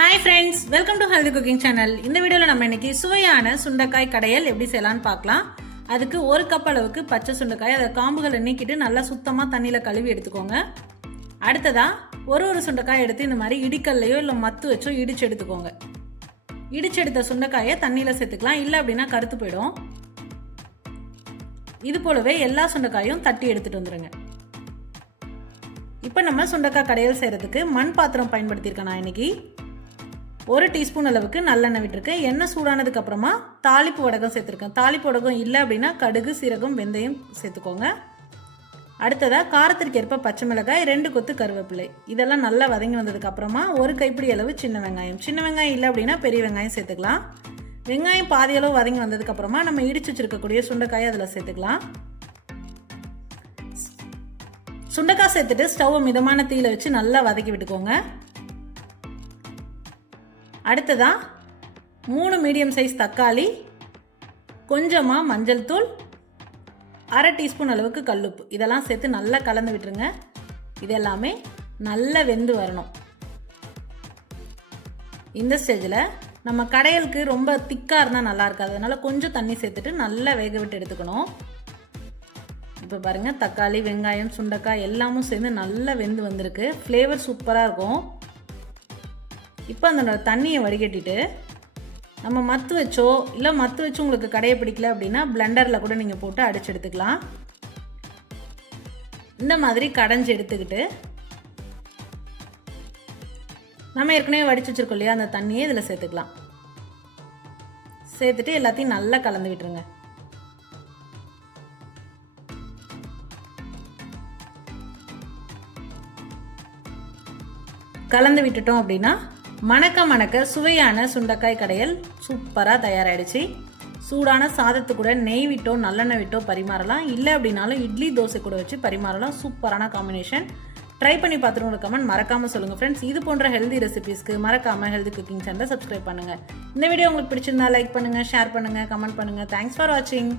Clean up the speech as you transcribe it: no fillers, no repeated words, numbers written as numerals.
Hi friends, welcome to Healthy Cooking Channel. இந்த வீடியோல நம்ம இன்னைக்கு சுவையான சுண்டைக்காய் கடையல் எப்படி செய்யலாம்னு பார்க்கலாம். அதுக்கு 1 கப் அளவுக்கு பச்சை சுண்டைக்காய் அத காம்புகளை நீக்கிட்டு நல்லா சுத்தமா தண்ணியில கழுவி எடுத்துக்கோங்க. அடுத்ததா ஒரு சுண்டைக்காய் எடுத்து இந்த மாதிரி இடிக்கல்லையோ இல்ல மத்து வச்சோ இடிச்சு எடுத்துக்கோங்க. இடிச்சு எடுத்த சுண்டைக்காயை தண்ணியில சேர்த்துக்கலாம், இல்ல அப்படின்னா கருத்து போயிடும். இது போலவே எல்லா சுண்டைக்காயும் தட்டி எடுத்துட்டு வந்துருங்க. இப்போ நம்ம சுண்டைக்காய் கடையல் செய்யறதுக்கு மண் பாத்திரம் பயன்படுத்தியிருக்கேன். நான் இன்னைக்கு 1 டீஸ்பூன் அளவுக்கு நல்லெண்ணெய் விட்டுருக்கேன். எண்ணெய் சூடானதுக்கு அப்புறமா தாளிப்பு வடகம் சேர்த்துருக்கேன். தாளிப்பு வடகம் இல்லை அப்படின்னா கடுகு, சீரகம், வெந்தயம் சேர்த்துக்கோங்க. அடுத்ததா காரத்திற்கு ஏற்ப பச்சை மிளகாய், 2 கொத்து கருவேப்பிலை, இதெல்லாம் நல்லா வதங்கி வந்ததுக்கு அப்புறமா 1 கைப்பிடி அளவு சின்ன வெங்காயம். சின்ன வெங்காயம் இல்லை அப்படின்னா பெரிய வெங்காயம் சேர்த்துக்கலாம். வெங்காயம் பாதி அளவு வதங்கி வந்ததுக்கு அப்புறமா நம்ம இடிச்சு வச்சிருக்கக்கூடிய சுண்டைக்காயை அதில் சேர்த்துக்கலாம். சுண்டைக்காய் சேர்த்துட்டு ஸ்டவ்வை மிதமான தீயில வச்சு நல்லா வதக்கி விட்டுக்கோங்க. அடுத்ததா 3 மீடியம் சைஸ் தக்காளி, கொஞ்சமா மஞ்சள் தூள், 1/2 டீஸ்பூன் அளவுக்கு கல்லுப்பு, இதெல்லாம் சேர்த்து நல்லா கலந்து விட்டுருங்க. இது எல்லாமே நல்லா வெந்து வரணும். இந்த ஸ்டேஜில் நம்ம கடையலுக்கு ரொம்ப திக்காக இருந்தால் நல்லா இருக்காது, அதனால கொஞ்சம் தண்ணி சேர்த்துட்டு நல்லா வேக விட்டு எடுத்துக்கணும். இப்போ பாருங்க, தக்காளி, வெங்காயம், சுண்டைக்காய் எல்லாமும் சேர்ந்து நல்லா வெந்து வந்திருக்கு. ஃப்ளேவர் சூப்பராக இருக்கும். இப்போ அந்த தண்ணியை வடிகட்டிட்டு நம்ம மத்து வச்சோ இல்லை மத்து வச்சு உங்களுக்கு கடையை பிடிக்கல அப்படின்னா பிளெண்டரில் கூட நீங்கள் போட்டு அடிச்சு எடுத்துக்கலாம். இந்த மாதிரி கடைஞ்சி எடுத்துக்கிட்டு நம்ம ஏற்கனவே வடிச்சு வச்சிருக்கோம் இல்லையா, அந்த தண்ணியை இதில் சேர்த்துக்கலாம். சேர்த்துட்டு எல்லாத்தையும் நல்லா கலந்து விட்டுருங்க. கலந்து விட்டுட்டோம் அப்படின்னா மணக்க சுவையான சுண்டைக்காய் கடையல் சூப்பராக தயாராகிடுச்சு. சூடான சாதத்து கூட நெய் விட்டோ நல்லெண்ணெய் விட்டோ பரிமாறலாம், இல்லை அப்படின்னாலும் இட்லி தோசை கூட வச்சு பரிமாறலாம். சூப்பரான காம்பினேஷன். ட்ரை பண்ணி பார்த்துட்டு உங்களுக்கு கமெண்ட் மறக்காமல் சொல்லுங்கள் ஃப்ரெண்ட்ஸ். இது போன்ற ஹெல்தி ரெசிபிஸ்க்கு மறக்காமல் ஹெல்தி குக்கிங் சேனலை சப்ஸ்கிரைப் பண்ணுங்கள். இந்த வீடியோ உங்களுக்கு பிடிச்சிருந்தா லைக் பண்ணுங்கள், ஷேர் பண்ணுங்கள், கமெண்ட் பண்ணுங்கள். தேங்க்ஸ் ஃபார் வாட்சிங்.